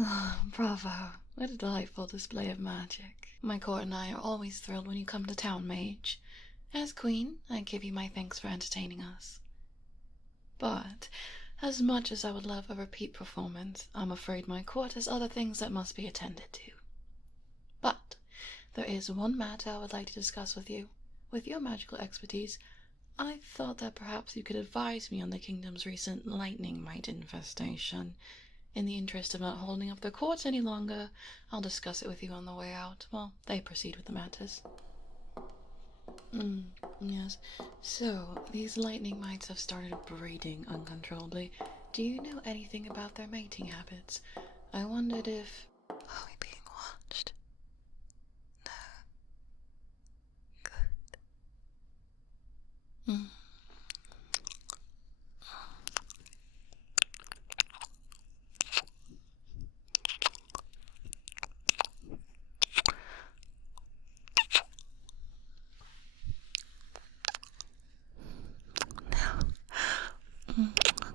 Oh, bravo. What a delightful display of magic. My court and I are always thrilled when you come to town, mage. As queen, I give you my thanks for entertaining us. But, as much as I would love a repeat performance, I'm afraid my court has other things that must be attended to. But, there is one matter I would like to discuss with you. With your magical expertise, I thought that perhaps you could advise me on the kingdom's recent lightning mite infestation. In the interest of not holding up the courts any longer, I'll discuss it with you on the way out while they proceed with the matters. Yes. So, these lightning mites have started breeding uncontrollably. Do you know anything about their mating habits? I wondered if... Are we being watched? No. Good.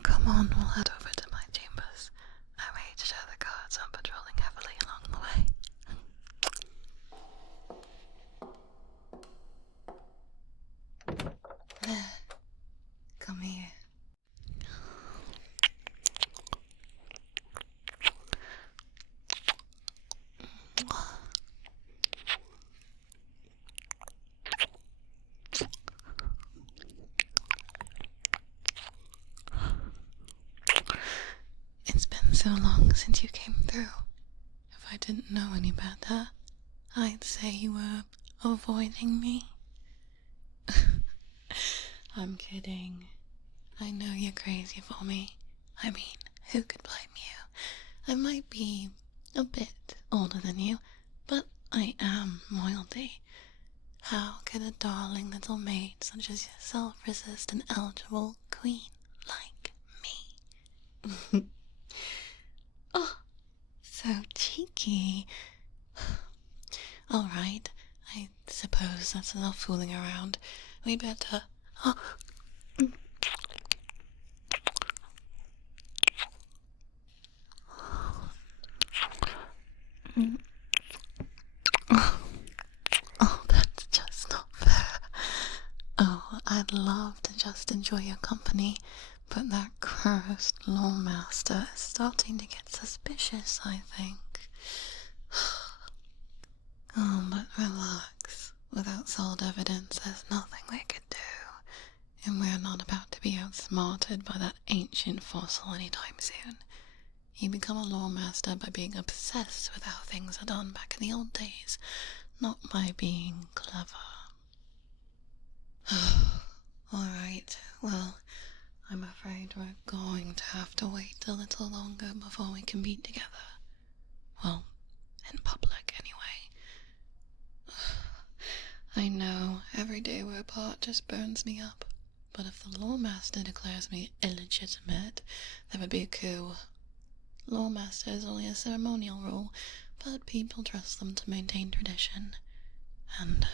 Come on, we'll head over to my chambers. I made sure the guards aren't patrolling heavily along the way. Come here. It's been so long since you came through. If I didn't know any better, I'd say you were avoiding me. I'm kidding. I know you're crazy for me. I mean, who could blame you? I might be a bit older than you, but I am royalty. How could a darling little maid such as yourself resist an eligible queen like me? Oh, so cheeky. Alright, I suppose that's enough fooling around. We better... Oh. Oh, that's just not fair. Oh, I'd love to just enjoy your company, but that cursed lawmaster is starting to get suspicious, I think. Oh, but relax. Without solid evidence, there's nothing we could do. And we're not about to be outsmarted by that ancient fossil anytime soon. You become a lawmaster by being obsessed with how things are done back in the old days, not by being clever. Alright, well, I'm afraid we're going to have to wait a little longer before we can be together. Well, in public anyway. I know, every day we're apart just burns me up. But if the lawmaster declares me illegitimate, there would be a coup. Lawmaster is only a ceremonial rule, but people trust them to maintain tradition. And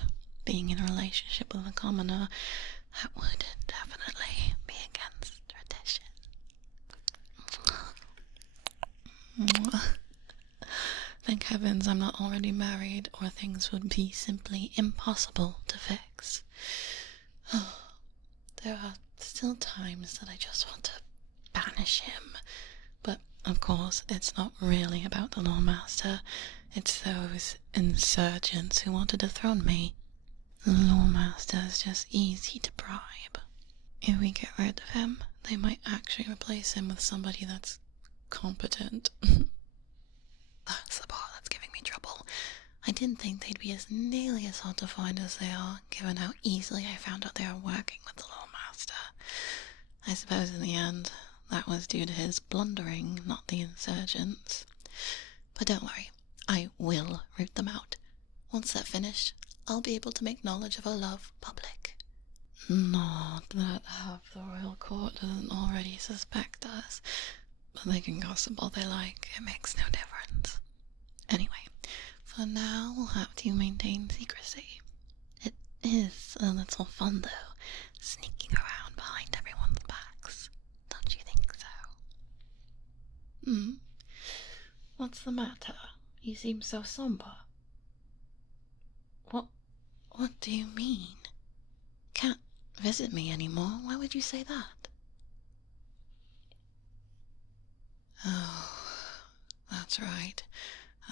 being in a relationship with a commoner, that would definitely be against tradition. Thank heavens I'm not already married, or things would be simply impossible to fix. There are still times that I just want to banish him, but of course it's not really about the lawmaster. It's those insurgents who want to dethrone me. The lawmaster is just easy to bribe. If we get rid of him, they might actually replace him with somebody that's competent. That's the part that's giving me trouble. I didn't think they'd be as nearly as hard to find as they are, given how easily I found out they were working with the lawmaster. I suppose in the end, that was due to his blundering, not the insurgents. But don't worry, I will root them out. Once they're finished, I'll be able to make knowledge of our love public. Not that half the royal court doesn't already suspect us, but they can gossip all they like, it makes no difference. Anyway, for now we'll have to maintain secrecy. It is a little fun though, sneaking around behind everyone's backs. Don't you think so? What's the matter? You seem so somber. What do you mean? Can't visit me anymore? Why would you say that? Oh, that's right.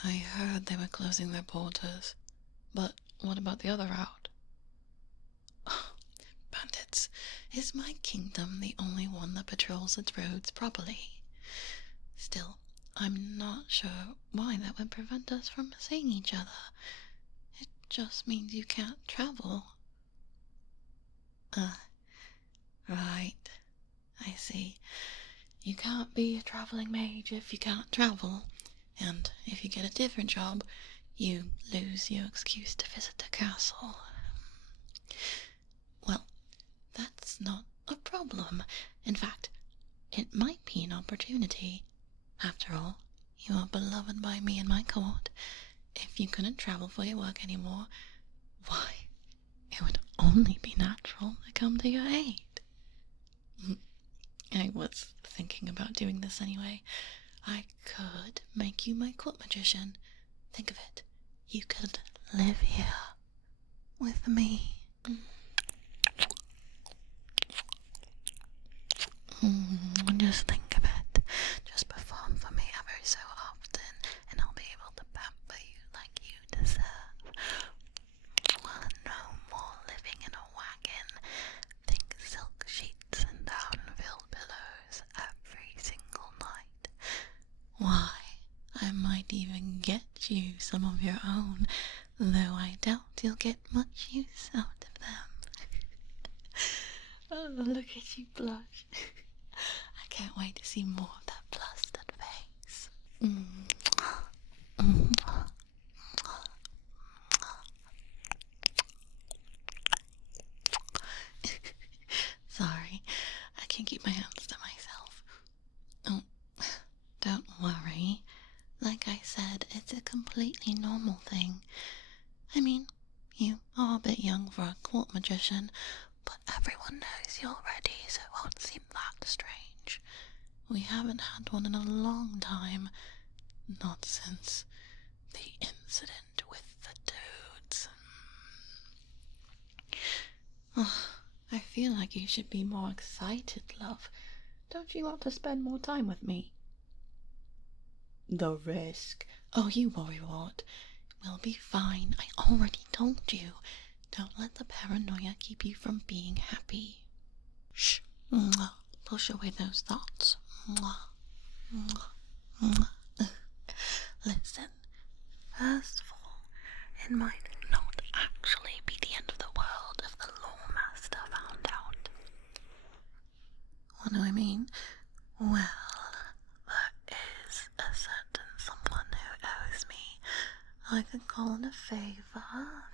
I heard they were closing their borders. But what about the other route? Oh, bandits. Is my kingdom the only one that patrols its roads properly? Still, I'm not sure why that would prevent us from seeing each other. It just means you can't travel. Right. I see. You can't be a traveling mage if you can't travel, and if you get a different job, you lose your excuse to visit the castle. Well, that's not a problem. In fact, it might be an opportunity. After all, you are beloved by me and my court. If you couldn't travel for your work anymore, why, it would only be natural to come to your aid. I was thinking about doing this anyway. I could make you my court magician. Think of it. You could live here with me. Just think of it. Just perform for me every so often, and I'll be able to pamper you like you deserve. No more living in a wagon. Think silk sheets and down-filled pillows every single night. Why, I might even get you some of your own, though I doubt you'll get much use out of them. Oh, look at you blush. I can't wait to see more of that blustered face. Sorry, I can't keep my hands to myself. Oh, don't worry. Like I said, it's a completely normal thing. I mean, you are a bit young for a court magician, but everyone knows you're ready, so it won't seem that strange. We haven't had one in a long time. Not since the incident with the dudes. I feel like you should be more excited, love. Don't you want to spend more time with me? The risk. Oh, you worry what? We'll be fine. I already told you. Don't let the paranoia keep you from being happy. Shh. Push away those thoughts. Listen. First of all, it might not actually be the end of the world if the Lore Master found out. What do I mean? Well, there is a certain someone who owes me. I could call in a favor.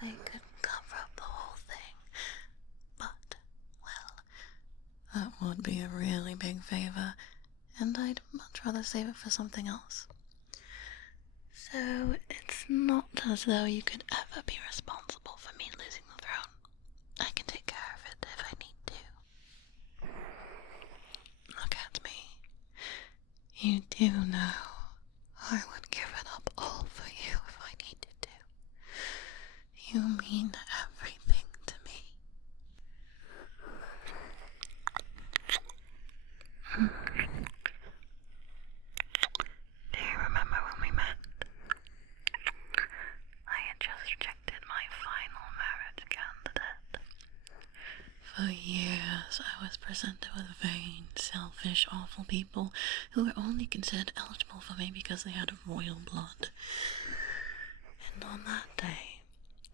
They could cover up the whole thing. But, well, that would be a really big favor, and I'd much rather save it for something else. So, it's not as though you could ever be responsible for me losing the throne. I can take care of it if I need to. Look at me. You do know I would give it up all for you if I needed to. You mean everything to me. Do you remember when we met? I had just rejected my final marriage candidate. For years, I was presented with vain, selfish, awful people who were only considered eligible for me because they had royal blood. And on that day,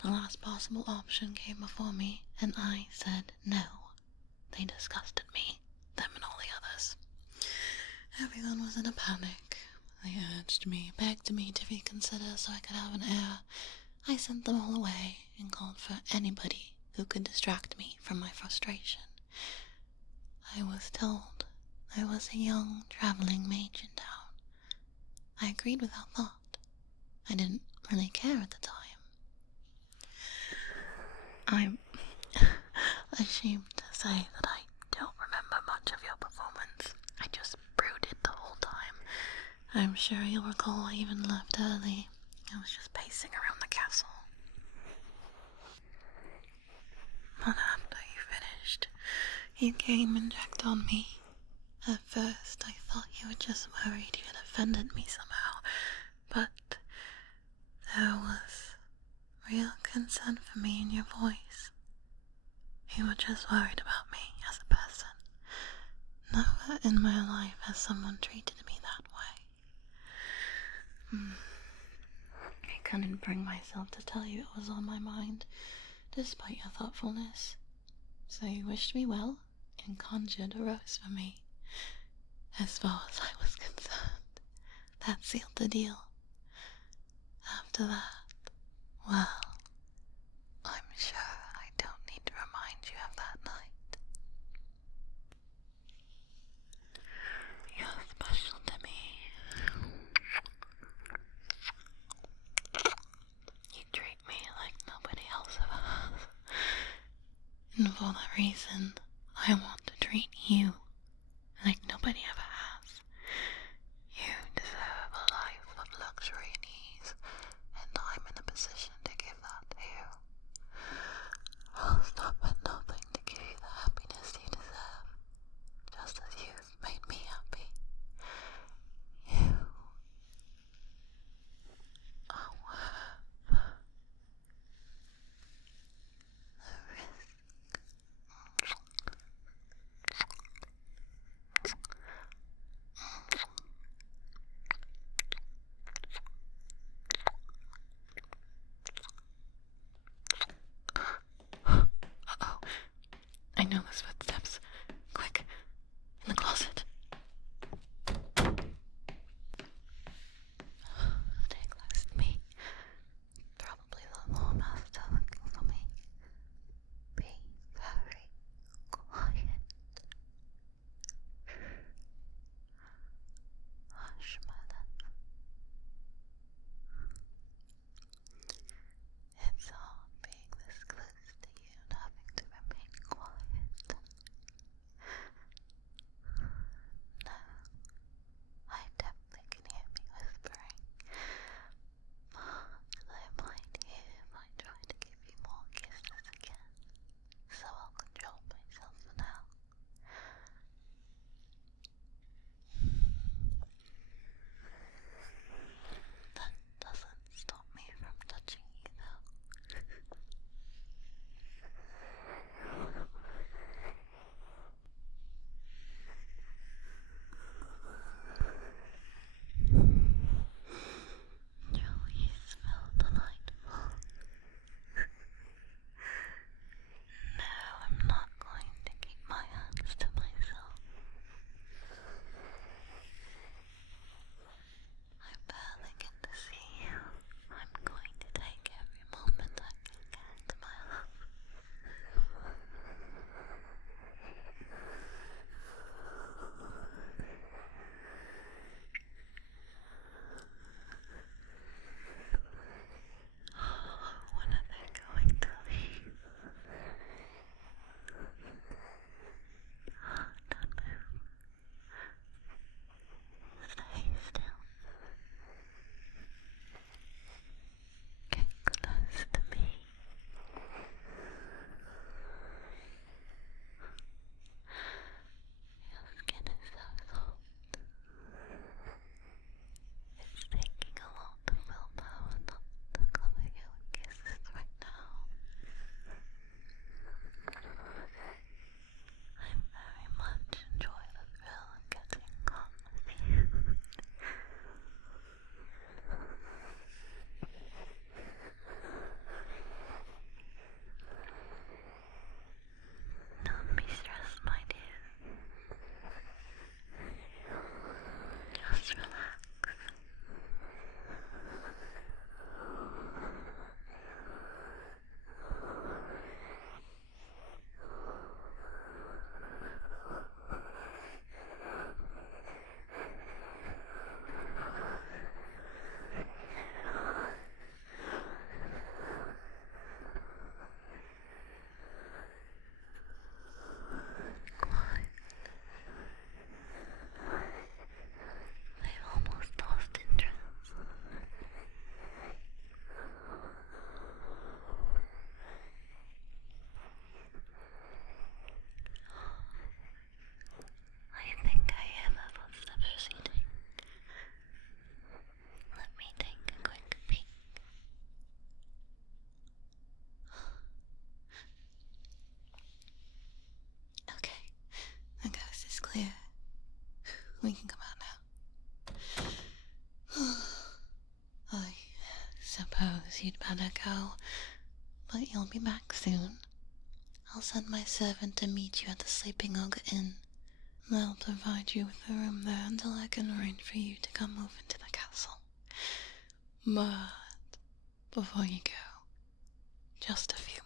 the last possible option came before me, and I said no. They disgusted me, them and all the others. Everyone was in a panic. They urged me, begged me to reconsider so I could have an heir. I sent them all away and called for anybody who could distract me from my frustration. I was told I was a young traveling mage in town. I agreed without thought. I didn't really care at the time. I'm ashamed to say that I don't remember much of your performance. I just brooded the whole time. I'm sure you'll recall I even left early. I was just pacing around the castle. But after you finished, you came and checked on me. At first, I thought you were just worried you had offended me somehow, but there was real concern for me in your voice. You were just worried about me as a person. Never in my life has someone treated me that way. I couldn't bring myself to tell you it was on my mind, despite your thoughtfulness. So you wished me well and conjured a rose for me. As far as I was concerned, that sealed the deal. After that, well, I'm sure I don't need to remind you of that night. You're special to me. You treat me like nobody else ever has. And for that reason, I want to treat you like nobody ever has. You deserve a life of luxury and ease, and I'm in a position to give that to you. I'll stop at nothing to give you the happiness you deserve, just as you've made me happy. You are worth the risk. We can come out now. I suppose you'd better go, but you'll be back soon. I'll send my servant to meet you at the Sleeping Ogre Inn. They'll provide you with a room there until I can arrange for you to come move into the castle. But before you go, just a few